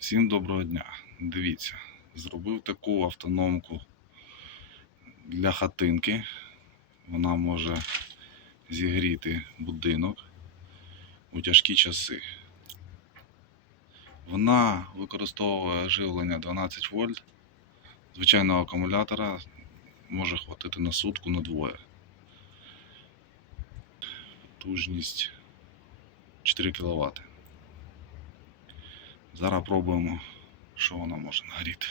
Всім доброго дня. Дивіться, зробив таку автономку для хатинки. Вона може зігріти будинок у тяжкі часи. Вона використовує живлення 12 вольт. Звичайного акумулятора може хватити на сутку на двоє. Потужність 4 кВт. Зараз пробуємо, що вона може нагріти.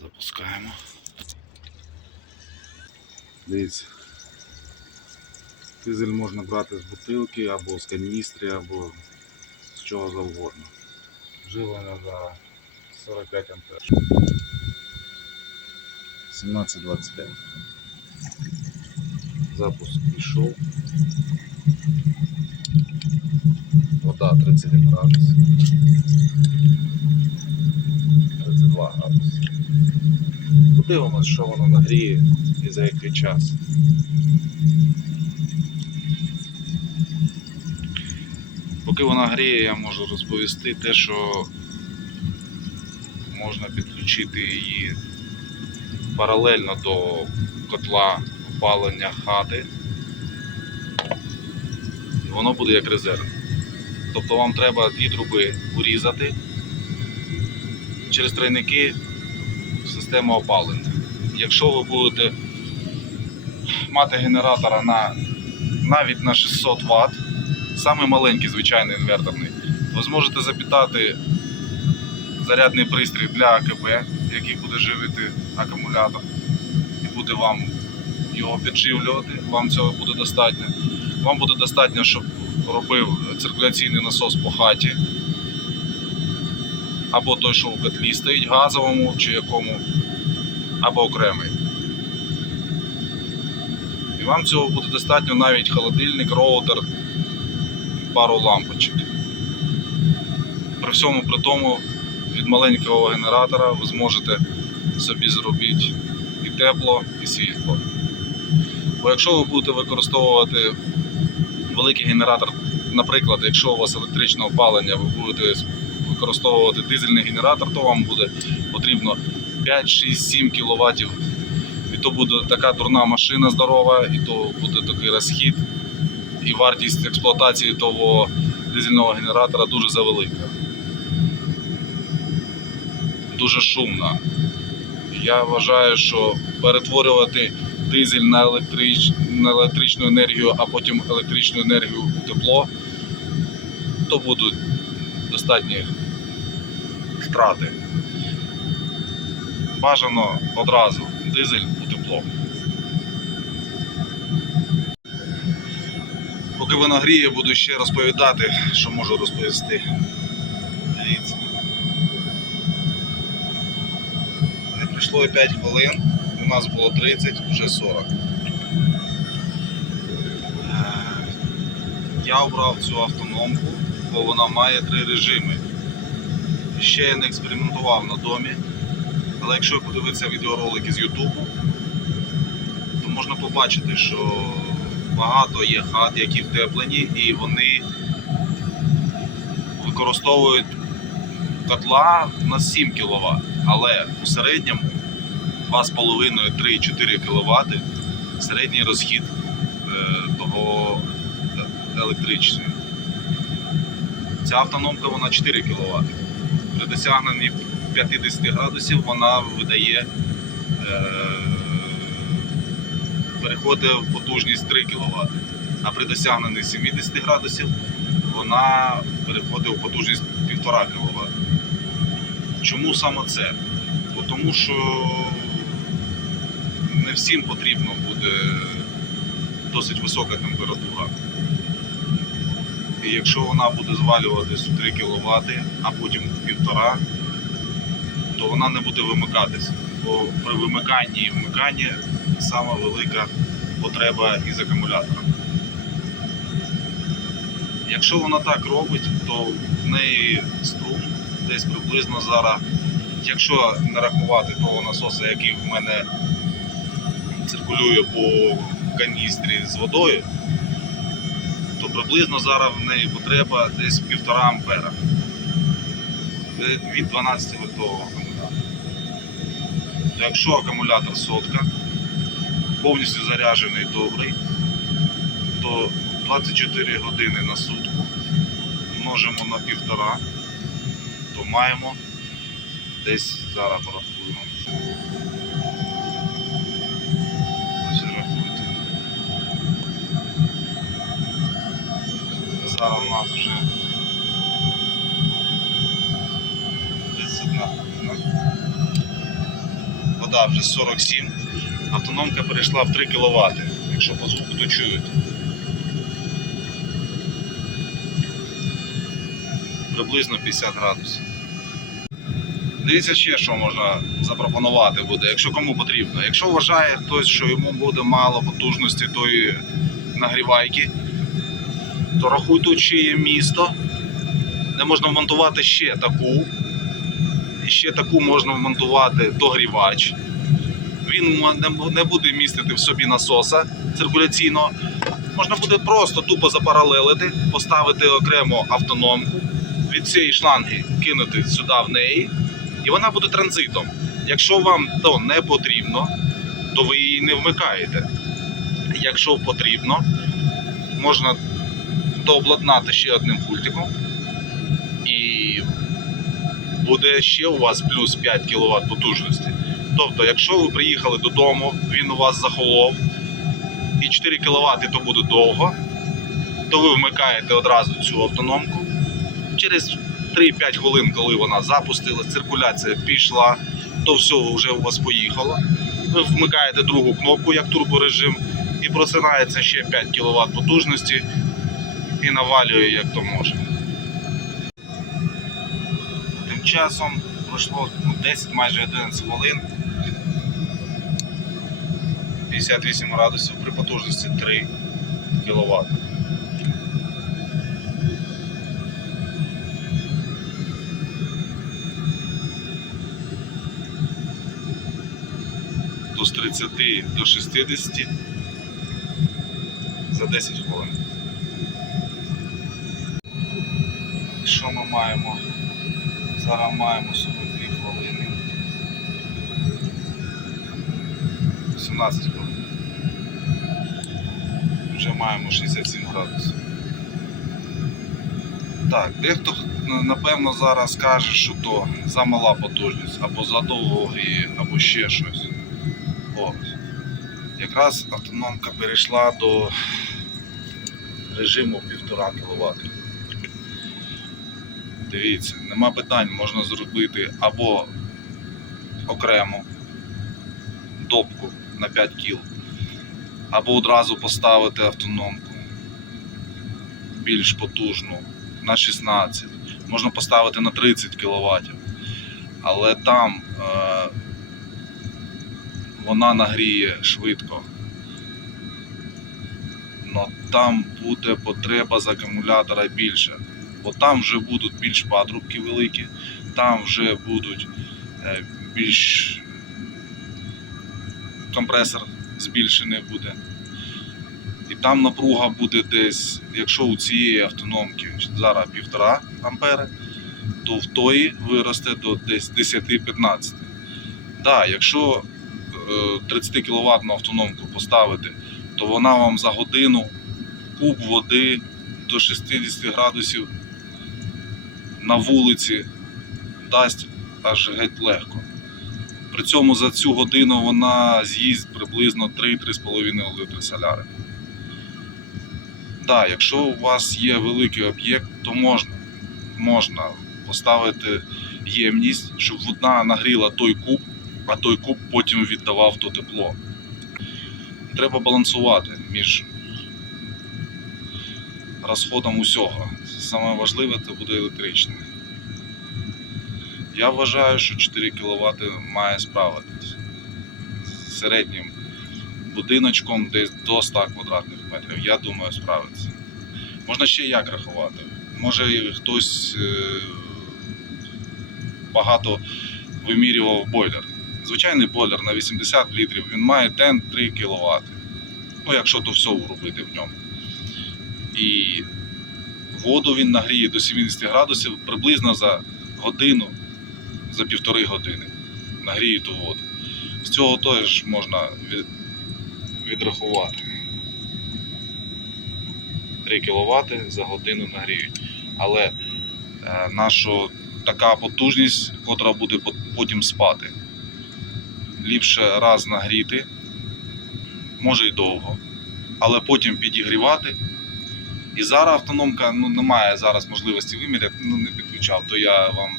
Запускаємо. Дивіться. Дизель можна брати з бутилки або з каністри, або з чого завгодно. Живлення за 45 ампер. 17.25. Запуск пішов. Вода 31 градус. 32 градуси. Подивимось, що воно нагріє і за який час. Поки вона гріє, я можу розповісти те, що можна підключити її паралельно до котла опалення хати. Воно буде як резерв. Тобто вам треба дві труби урізати через тройники систему опалення. Якщо ви будете мати генератора на навіть на 600 Вт, самий маленький звичайний інверторний, ви зможете запитати зарядний пристрій для АКБ, який буде живити акумулятор, і буде вам його підживлювати, вам цього буде достатньо. Вам буде достатньо, щоб робив циркуляційний насос по хаті. Або той, що у котлі стоїть, газовому чи якому, або окремий. І вам цього буде достатньо навіть холодильник, роутер, пару лампочок. При всьому при тому від маленького генератора ви зможете собі зробити і тепло, і світло. Бо якщо ви будете використовувати великий генератор, наприклад, якщо у вас електричне опалення, ви будете використовувати дизельний генератор, то вам буде потрібно 5, 6, 7 кВт. І то буде така дурна машина здорова, і то буде такий розхід, і вартість експлуатації того дизельного генератора дуже завелика. Дуже шумна. Я вважаю, що перетворювати дизель на, електрич... на електричну енергію, а потім електричну енергію у тепло, то будуть достатні втрати. Бажано одразу дизель у тепло. Поки воно гріє, буду ще розповідати, що можу розповісти. Дивіться. Не пройшло 5 хвилин, у нас було 30, вже 40. Е, Я обрав цю автономку, бо вона має три режими. Ще я не експериментував на домі, але якщо подивитися відеоролики з Ютубу, то можна побачити, що багато є хат, які втеплені, і вони використовують котла на 7 кВт, але у середньому 2,5-3-4 кВт середній розхід е, того електричної. Ця автономка вона 4 кВт. При досягненні 50 градусів вона видає е, переходить в потужність 3 кВт. А при досягненні 70 градусів вона переходить у потужність 1,5 кВт. Чому саме це? Бо тому що не всім потрібно буде досить висока температура. І якщо вона буде звалюватись у 3 кВт, а потім в 1,5, то вона не буде вимикатися. Бо при вимиканні і вмиканні саме велика потреба із акумулятором. Якщо вона так робить, то в неї струм десь приблизно зараз, якщо не рахувати того насоса, який в мене циркулює по каністрі з водою, то Приблизно зараз в неї потреба десь 1,5 ампера від 12 вольтового акумулятора. То якщо акумулятор сотка, повністю заряджений добрий, то 24 години на сутку множимо на півтора, то маємо десь зараз порахуємо. Зараз у нас вже 31. Вода вже 47. Автономка перейшла в 3 кВт. Якщо по звуку, то чуєте. Приблизно 50 градусів. Дивіться ще, що можна запропонувати буде, якщо кому потрібно. Якщо вважає хтось, що йому буде мало потужності тої нагрівайки, то рахуй тут ще є місто, де можна вмонтувати ще таку. І ще таку можна вмонтувати догрівач. Він не буде містити в собі насоса циркуляційного. Можна буде просто тупо запаралелити, поставити окремо автономку, від цієї шланги кинути сюди в неї, і вона буде транзитом. Якщо вам то не потрібно, то ви її не вмикаєте. Якщо потрібно, можна дообладнати ще одним пультиком, і буде ще у вас плюс 5 кВт потужності. Тобто, якщо ви приїхали додому, він у вас захолов, і 4 кВт то буде довго, то ви вмикаєте одразу цю автономку. Через 3-5 хвилин, коли вона запустилась, циркуляція пішла, то все вже у вас поїхало. Ви вмикаєте другу кнопку, як турборежим, і просинається ще 5 кВт потужності і навалює як то може. Тим часом пройшло ну, 10 майже 11 хвилин. 58 градусів при потужності 3 кВт. З 30 до 60 за 10 хвилин. Що ми маємо? Зараз маємо 42 хвилини. 17 хвилин. Вже маємо 67 градусів. Так, дехто напевно зараз скаже, що то замала потужність, або задовго гріє, або ще щось. Ось. Якраз автономка перейшла до режиму 1,5 кВт. Дивіться, нема питань, можна зробити або окремо допку на 5 кіл, або одразу поставити автономку більш потужну на 16. Можна поставити на 30 кВт. Але там е, вона нагріє швидко. Но там буде потреба з акумулятора більше бо там вже будуть більш патрубки великі, там вже будуть е, більш компресор збільшений буде. І там напруга буде десь, якщо у цієї автономки зараз 1,5 ампери, то в тої виросте до десь 10-15. Да, якщо е, 30 кВт автономку поставити, то вона вам за годину куб води до 60 градусів на вулиці дасть аж геть легко. При цьому за цю годину вона з'їсть приблизно 3-3,5 літри соляри. Так, якщо у вас є великий об'єкт, то можна, можна поставити ємність, щоб вона нагріла той куб, а той куб потім віддавав то тепло. Треба балансувати між розходом усього. Саме важливе це буде електричне. Я вважаю, що 4 кВт має справитись з середнім будиночком десь до 100 квадратних метрів. Я думаю, справиться. Можна ще як рахувати. Може хтось е, багато вимірював бойлер. Звичайний бойлер на 80 літрів він має 3 кВт. Ну, якщо то все робити в ньому. І Воду він нагріє до 70 градусів приблизно за годину, за півтори години. Нагріє ту воду. З цього теж можна від- відрахувати. 3 кВт за годину нагріють. Але е, нашу така потужність, котра буде потім спати. Ліпше раз нагріти, може й довго, але потім підігрівати. І зараз автономка ну, немає зараз можливості виміряти, ну не підключав, то я вам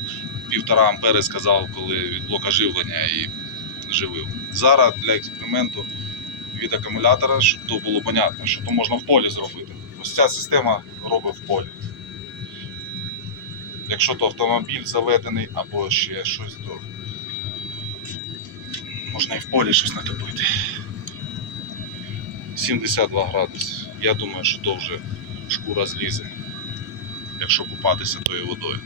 півтора ампери сказав, коли від блока живлення і живив. Зараз для експерименту від акумулятора, щоб то було понятно, що то можна в полі зробити. Ось ця система робить в полі. Якщо то автомобіль заведений або ще щось, то можна і в полі щось натопити. 72 градуси. Я думаю, що то вже шкура злізе, якщо купатися тою водою.